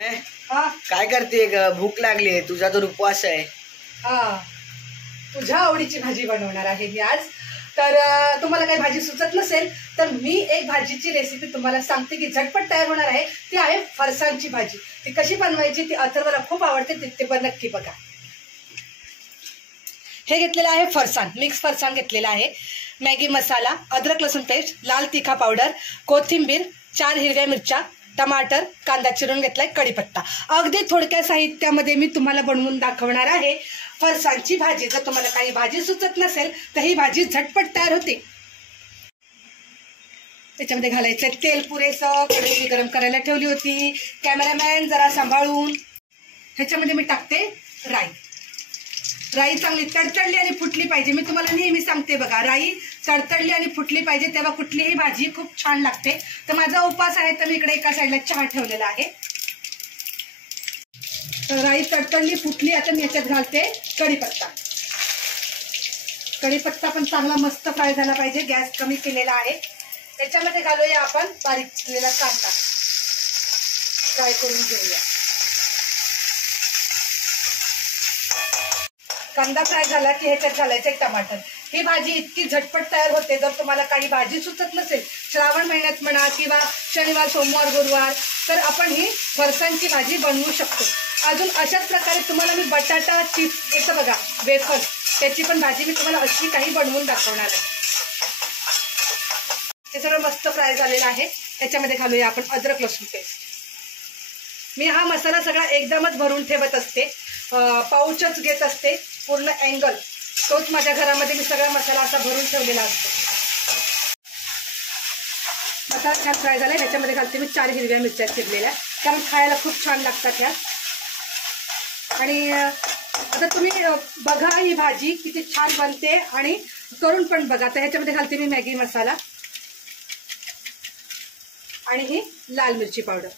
काय करते ग? भूक लागली आहे, तुझा तर उपवास आहे. तुझ्या आवडीची भाजी बनवणार आहे मी आज. तर तुम्हाला काही भाजी सुचत नसेल तर मी एक भाजीची रेसिपी तुम्हाला सांगते की झटपट तयार होणार आहे. ती आहे फरसाणची भाजी. ती कशी बनवायची ती अथर्वला खूप आवडते, ते पण नक्की बघा. हे घेतलेलं आहे फरसाण, मिक्स फरसाण घेतलेला आहे. मॅगी मसाला, अद्रक लसूण पेस्ट, लाल तिखा पावडर, कोथिंबीर, 4 हिरव्या मिरच्या, टमाटर, कांदा चिरून घेतलाय, कढीपत्ता. अगदी थोडक्या साहित्यामध्ये मी तुम्हाला बनवून दाखवणार आहे फरसाणची भाजी. जर तुम्हाला काही भाजी सुचत नसेल तर ही भाजी झटपट तयार होते. त्याच्यामध्ये घालायचं तेल पुरेसं. कढई गरम करायला ठेवली होती. कॅमेरामॅन जरा सांभाळून. ह्याच्यामध्ये मी टाकते राई. राई चांगली तडतडली आणि फुटली पाहिजे. मी तुम्हाला नेहमी सांगते बघा, राई तडतडली आणि फुटली पाहिजे, तेव्हा कुठलीही भाजी खूप छान लागते. तर माझा उपास आहे तर मी इकडे एका साईडला चहा ठेवलेला आहे. तर राई तडतडली फुटली. आता मी याच्यात घालते कढीपत्ता. कढीपत्ता पण चांगला मस्त फ्राय झाला पाहिजे. गॅस कमी केलेला आहे. त्याच्यामध्ये घालूया आपण बारीक केलेला कांदा. फ्राय करून घेऊया. कांदा फ्राय झाला की ह्याच्यात घालायचे टमाटर. ही भाजी इतकी झटपट तयार होते. जर तुम्हाला काही भाजी सुचत नसेल श्रावण महिन्यात म्हणा किंवा शनिवार सोमवार गुरुवार, तर आपण ही फरसाणची भाजी बनवू शकतो. अजून अशाच प्रकारे तुम्हाला मी बटाटा चिप्स येतं बघा, वेफर, त्याची पण भाजी मी तुम्हाला अशी काही बनवून दाखवणार आहे. हे सगळं मस्त फ्राय झालेलं आहे. त्याच्यामध्ये घालूया आपण अद्रक लसूण पेस्ट. मी हा मसाला सगळा एकदमच भरून ठेवत असते, पाऊचच घेत असते पूर्ण अँगल. तोच माझ्या घरामध्ये मी सगळा मसाला असा भरून ठेवलेला असतो. मसाला छान फ्राय झाला. ह्याच्यामध्ये घालते मी 4 हिरव्या मिरच्या चिरलेल्या, कारण खायला खूप छान लागतात ह्या. आणि आता तुम्ही बघा ही भाजी किती छान बनते आणि करून पण बघा. तर ह्याच्यामध्ये घालते मी मॅगी मसाला आणि ही लाल मिरची पावडर.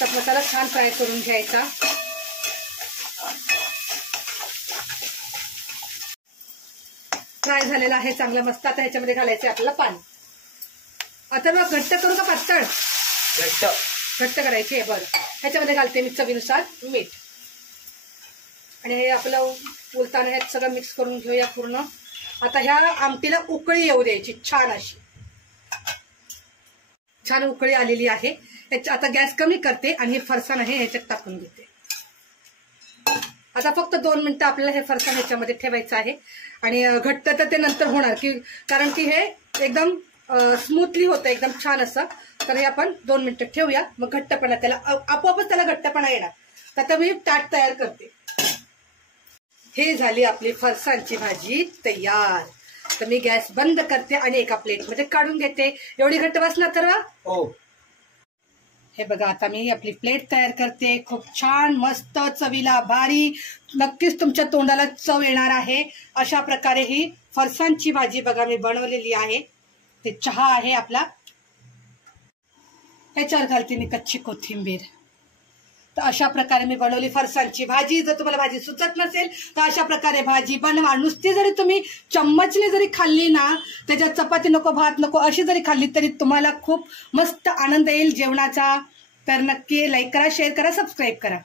तर मसाला छान फ्राय करून घ्यायचा. फ्राय झालेला आहे चांगला मस्त. आता ह्याच्यामध्ये घालायचं आपल्याला पाणी. आता मग घट्ट करू का पातळ? घट्ट करायची आहे. बरं, ह्याच्यामध्ये घालते मी चवीनुसार मीठ. आणि हे आपलं बोलताना ह्यात सगळं मिक्स करून घेऊया पूर्ण. आता ह्या आमटीला उकळी येऊ द्यायची छान अशी. छान उकळी आलेली आहे. आता गॅस कमी करते आणि हे फरसाण आहे ह्याच्यात टाकून घेते. आता फक्त 2 मिनिटं आपल्याला हे फरसाण ह्याच्यामध्ये ठेवायचं आहे. आणि घट्ट तर ते नंतर होणार की, कारण की हे एकदम स्मूथली होतं एकदम छान असं. तर हे आपण 2 मिनिटं ठेवूया. मग घट्टपणा त्याला आपोआपच त्याला घट्टपणा येणार. तर आता मी ताट तयार करते. हे झाली आपली फरसाणची भाजी तयार. तर मी गॅस बंद करते आणि एका प्लेटमध्ये काढून घेते. एवढी घट्ट बसणार तर हो. हे बघा, आता मी आपली प्लेट तयार करते. खूप छान मस्त चवीला भारी, नक्कीच तुमच्या तोंडाला चव येणार आहे. अशा प्रकारे ही फरसाणची भाजी बघा मी बनवलेली आहे. ते चहा आहे आपला. ह्याच्यावर घालते मी कच्ची कोथिंबीर. तर अशा प्रकारे मी बनवली फरसाणची भाजी. जर तुम्हाला भाजी सुचत नसेल तर अशा प्रकारे भाजी बनवा. नुसती जरी तुम्ही चम्मचने जरी खाल्ली ना, त्याच्यात चपाती नको भात नको अशी जरी खाल्ली तरी तुम्हाला खूप मस्त आनंद येईल जेवणाचा. तर नक्की लाईक करा, शेअर करा, सबस्क्राईब करा.